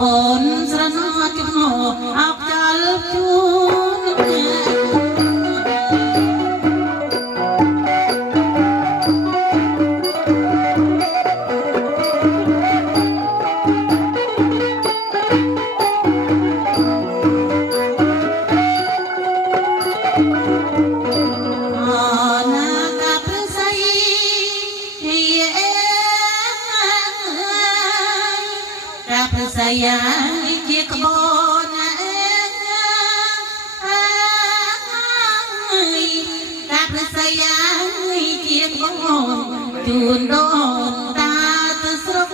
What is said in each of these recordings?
ប្អូនស្រណោជំនោអោបចលជួសយ៉ាងជាក្បូនកាប់សយ៉ាងជាក្បូនជូនដូនតាទៅស្រុក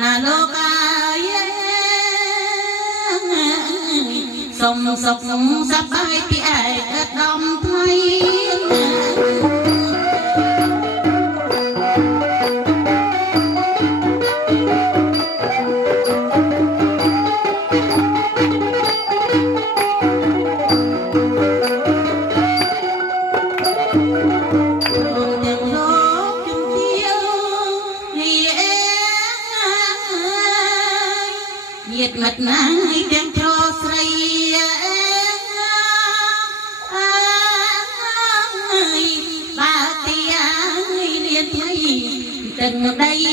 ណាលោកអើយសុំសុខសប្បាយពីឯកឧត្តមថ្លៃnhiệt mặt nắng đem cho say ba tia liên thấy từng đây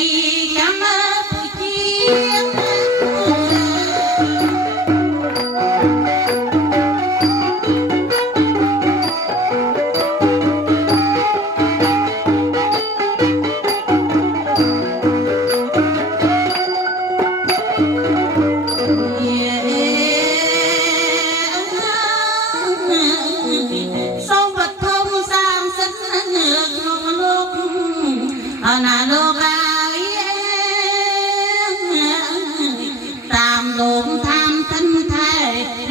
cảm ơn chiaណាលោកអើយតាមលោមតាមទិនថែ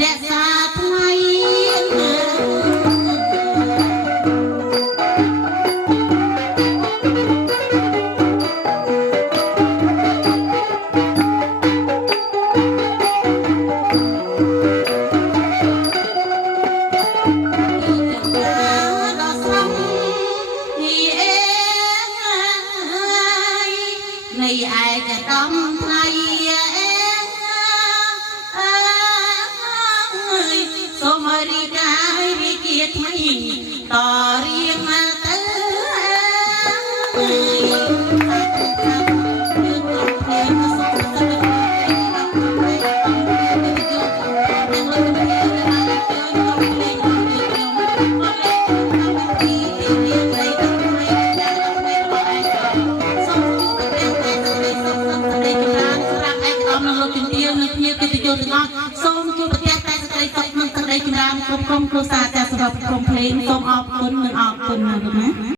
រក្សាថ្ងៃនៃឯកឧត្តមថ្លៃសូមរីករាយវិជាថ្មីតរៀងមកទៅសូមជួបប្រទះតែសេចក្តីសុខនិងសេចក្តីចម្រើនគ្រប់ក្រុមគ្រួសារទាំងសម្រាប់ក្រុមភ្លេងសូមអរគុណនិងអរគុណណាស់លោកណា